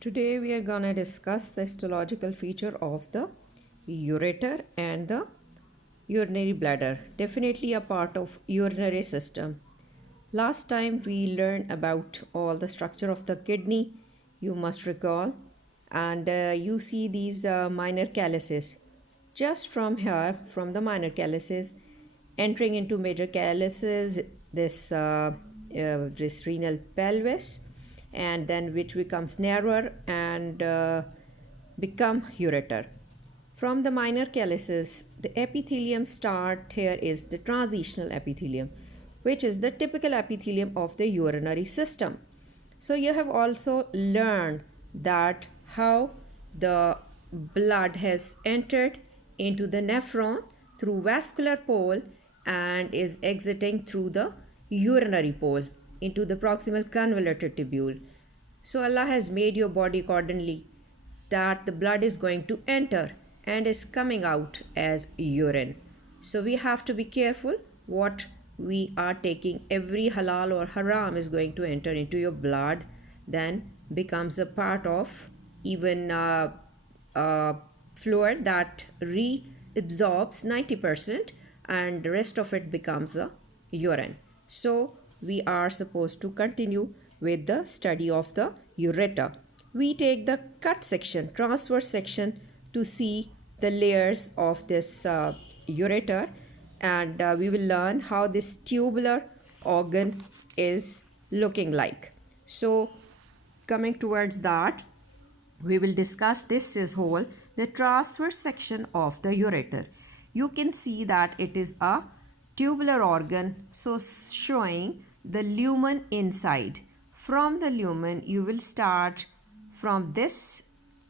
Today we are going to discuss the histological feature of the ureter and the urinary bladder, definitely a part of urinary system. Last time we learned about all the structure of the kidney, you must recall, and you see these minor calyces. Just from here, from the minor calyces, entering into major calyces, this renal pelvis, and then which becomes narrower and become ureter. From the minor calyces, the epithelium start here is the transitional epithelium, which is the typical epithelium of the urinary system. So you have also learned that how the blood has entered into the nephron through vascular pole and is exiting through the urinary pole into the proximal convoluted tubule. So Allah has made your body accordingly that the blood is going to enter and is coming out as urine. So we have to be careful what we are taking. Every halal or haram is going to enter into your blood, then becomes a part of even fluid that reabsorbs 90% and the rest of it becomes a urine. So we are supposed to continue with the study of the ureter. We take the cut section, transverse section, to see the layers of this ureter, and we will learn how this tubular organ is looking like. So coming towards that, we will discuss this is whole the transverse section of the ureter. You can see that it is a tubular organ, so showing the lumen inside. From the lumen, you will start from this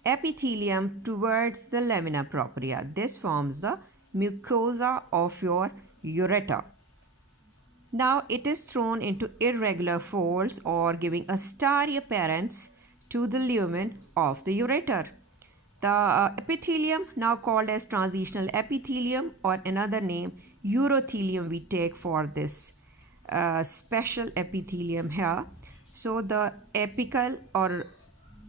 epithelium towards the lamina propria. This forms the mucosa of your ureter. Now it is thrown into irregular folds or giving a starry appearance to the lumen of the ureter. The epithelium, now called as transitional epithelium or another name urothelium, we take for this special epithelium here. So the apical or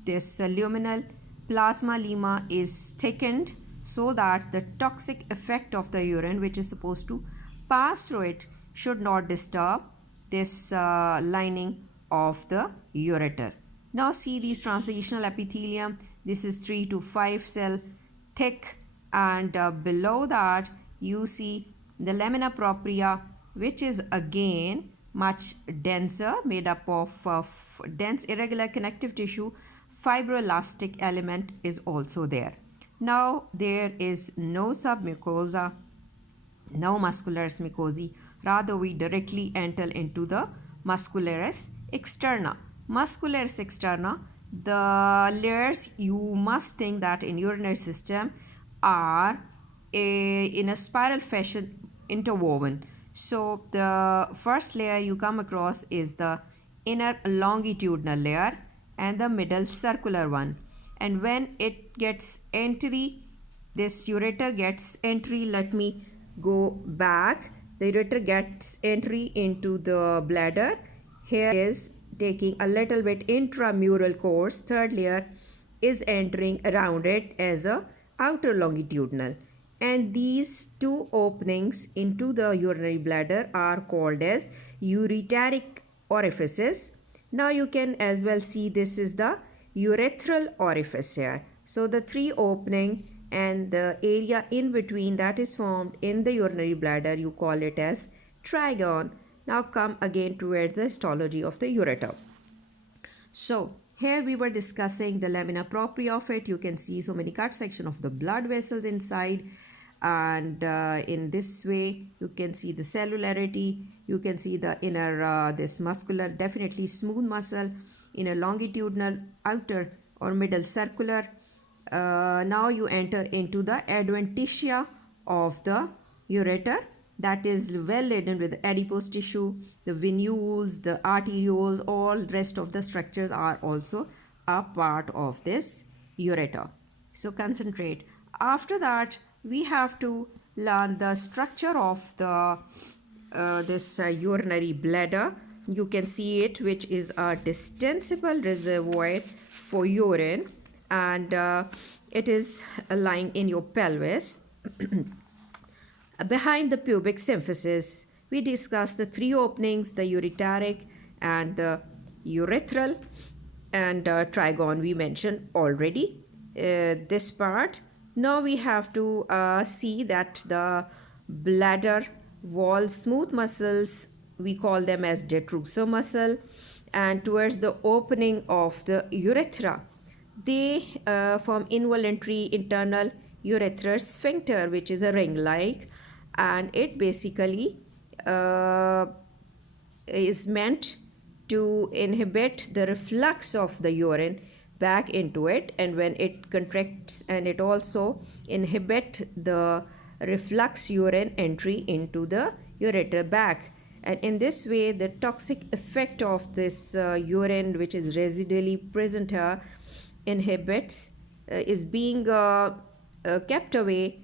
this luminal plasma lemma is thickened so that the toxic effect of the urine which is supposed to pass through it should not disturb this lining of the ureter. Now see these transitional epithelium. This is 3 to 5 cell thick, and below that you see the lamina propria, which is again much denser, made up of dense irregular connective tissue. Fibroelastic element is also there. Now there is no submucosa, no muscularis mucosae, rather we directly enter into the muscularis externa. Muscularis externa, the layers you must think that in urinary system are in a spiral fashion interwoven. So the first layer you come across is the inner longitudinal layer and the middle circular one. And when it gets entry, this ureter gets entry, let me go back. The ureter gets entry into the bladder. Here is taking a little bit intramural course. Third layer is entering around it as a outer longitudinal. And these two openings into the urinary bladder are called as ureteric orifices. Now you can as well see this is the urethral orifice here. So the three opening and the area in between that is formed in the urinary bladder, you call it as trigon. Now come again towards the histology of the ureter. So here we were discussing the lamina propria of it. You can see so many cut section of the blood vessels inside, and in this way you can see the cellularity. You can see the inner this muscular, definitely smooth muscle, inner longitudinal, outer or middle circular. Now you enter into the adventitia of the ureter, that is well laden with adipose tissue, the venules, the arterioles, all rest of the structures are also a part of this ureter. So concentrate. After that, we have to learn the structure of the this urinary bladder. You can see it, which is a distensible reservoir for urine, and it is lying in your pelvis. Behind the pubic symphysis, we discussed the three openings, the ureteric and the urethral, and trigon we mentioned already. This part. Now we have to see that the bladder wall smooth muscles, we call them as detrusor muscle, and towards the opening of the urethra, they form involuntary internal urethral sphincter, which is a ring-like, and it basically is meant to inhibit the reflux of the urine back into it, and when it contracts, and it also inhibit the reflux urine entry into the ureter back. And in this way, the toxic effect of this urine, which is residually present here, inhibits is being kept away,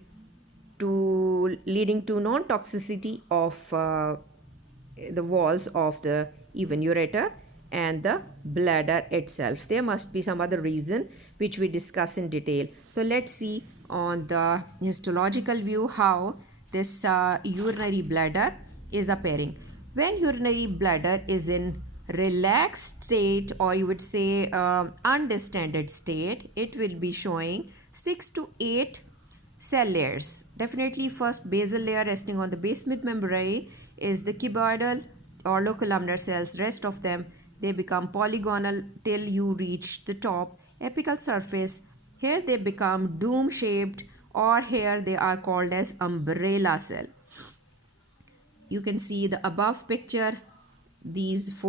to leading to non-toxicity of the walls of the even ureter and the bladder itself. There must be some other reason which we discuss in detail. So let's see on the histological view how this urinary bladder is appearing. When urinary bladder is in relaxed state, or you would say undistended state, it will be showing 6 to 8 cell layers. Definitely first basal layer resting on the basement membrane is the cuboidal or low columnar cells. Rest of them, they become polygonal till you reach the top apical surface. Here they become dome shaped, or here they are called as umbrella cell. You can see the above picture. These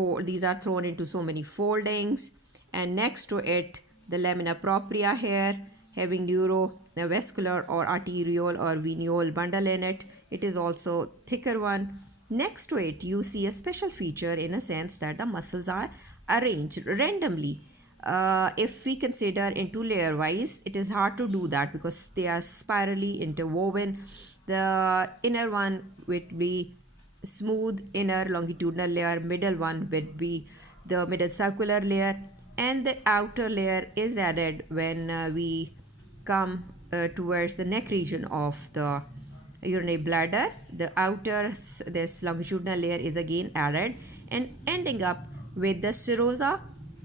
are thrown into so many foldings, and next to it the lamina propria here, having neurovascular or arterial or veneal bundle in it. It is also thicker one. Next to it you see a special feature in a sense that the muscles are arranged randomly. If we consider into layer wise, it is hard to do that because they are spirally interwoven. The inner one would be smooth inner longitudinal layer, middle one would be the middle circular layer, and the outer layer is added when we come towards the neck region of the urinary bladder. The outer, this longitudinal layer is again added, and ending up with the serosa,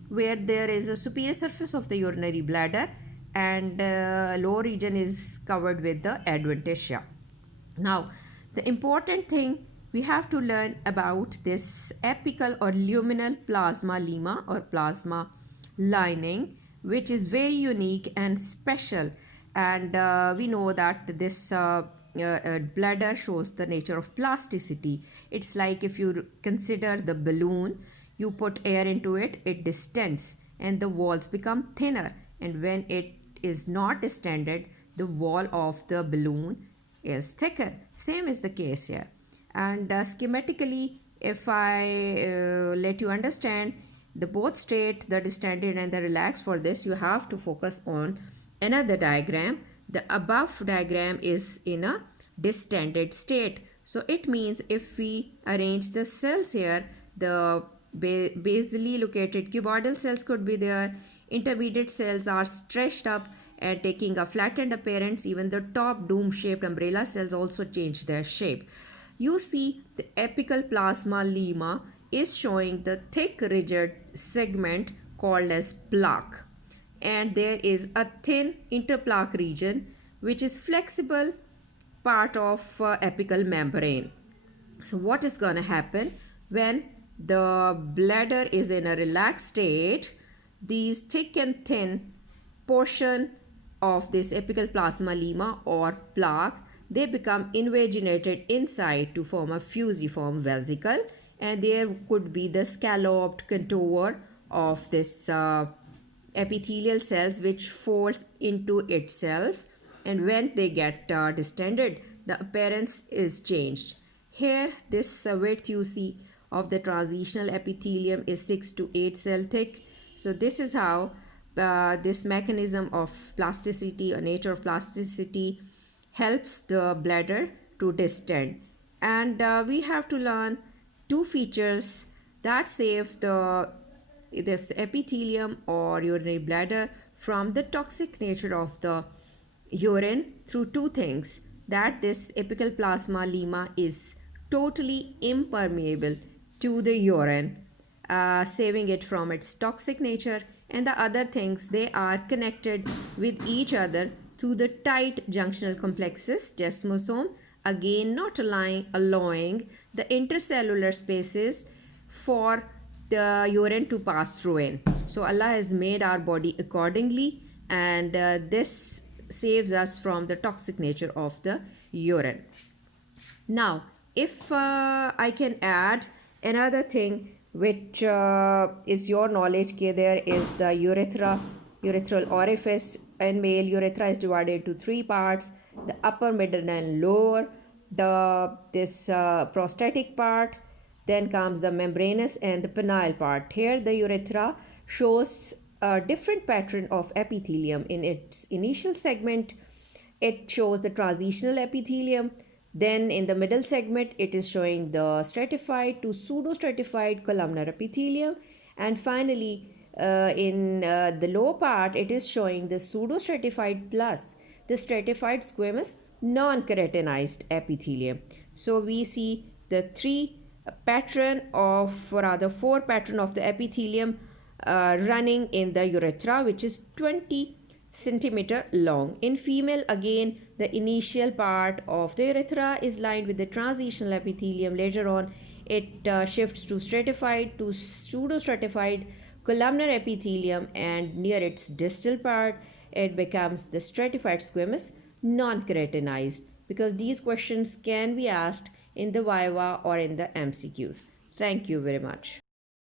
where there is a superior surface of the urinary bladder, and lower region is covered with the adventitia. Now, the important thing we have to learn about this apical or luminal plasma lemma or plasma lining, which is very unique and special. And we know that this bladder shows the nature of plasticity. It's like if you consider the balloon, you put air into it, it distends and the walls become thinner. And when it is not distended, the wall of the balloon is thicker. Same is the case here. And schematically, if I let you understand the both state, the distended and the relaxed, for this you have to focus on another diagram. The above diagram is in a distended state. So it means if we arrange the cells here, the basally located cuboidal cells could be there, intermediate cells are stretched up and taking a flattened appearance. Even the top dome-shaped umbrella cells also change their shape. You see the apical plasma lemma is showing the thick rigid segment called as plaque, and there is a thin interplaque region which is flexible part of apical membrane. So what is going to happen when the bladder is in a relaxed state? These thick and thin portion of this apical plasma lemma or plaque, they become invaginated inside to form a fusiform vesicle, and there could be the scalloped contour of this epithelial cells which folds into itself, and when they get distended, the appearance is changed. Here this width you see of the transitional epithelium is 6 to 8 cell thick. So this is how this mechanism of plasticity or nature of plasticity helps the bladder to distend. And we have to learn two features that save the this epithelium or urinary bladder from the toxic nature of the urine through two things: that this apical plasma lemma is totally impermeable to the urine, saving it from its toxic nature, and the other things, they are connected with each other through the tight junctional complexes desmosome, again not allowing the intercellular spaces for the urine to pass through in. So Allah has made our body accordingly, and this saves us from the toxic nature of the urine. Now, if I can add another thing which is your knowledge, there is the urethral orifice. In male, urethra is divided into three parts: the upper, middle, and lower. This prostatic part, then comes the membranous and the penile part. Here, the urethra shows a different pattern of epithelium. In its initial segment, it shows the transitional epithelium. Then in the middle segment, it is showing the stratified to pseudostratified columnar epithelium. And finally, in the lower part, it is showing the pseudostratified plus the stratified squamous non-keratinized epithelium. So we see the four pattern of the epithelium running in the urethra, which is 20 centimeter long. In female, again, the initial part of the urethra is lined with the transitional epithelium. Later on, it shifts to stratified to pseudostratified columnar epithelium, and near its distal part, it becomes the stratified squamous non-keratinized, because these questions can be asked in the viva or in the MCQs. Thank you very much.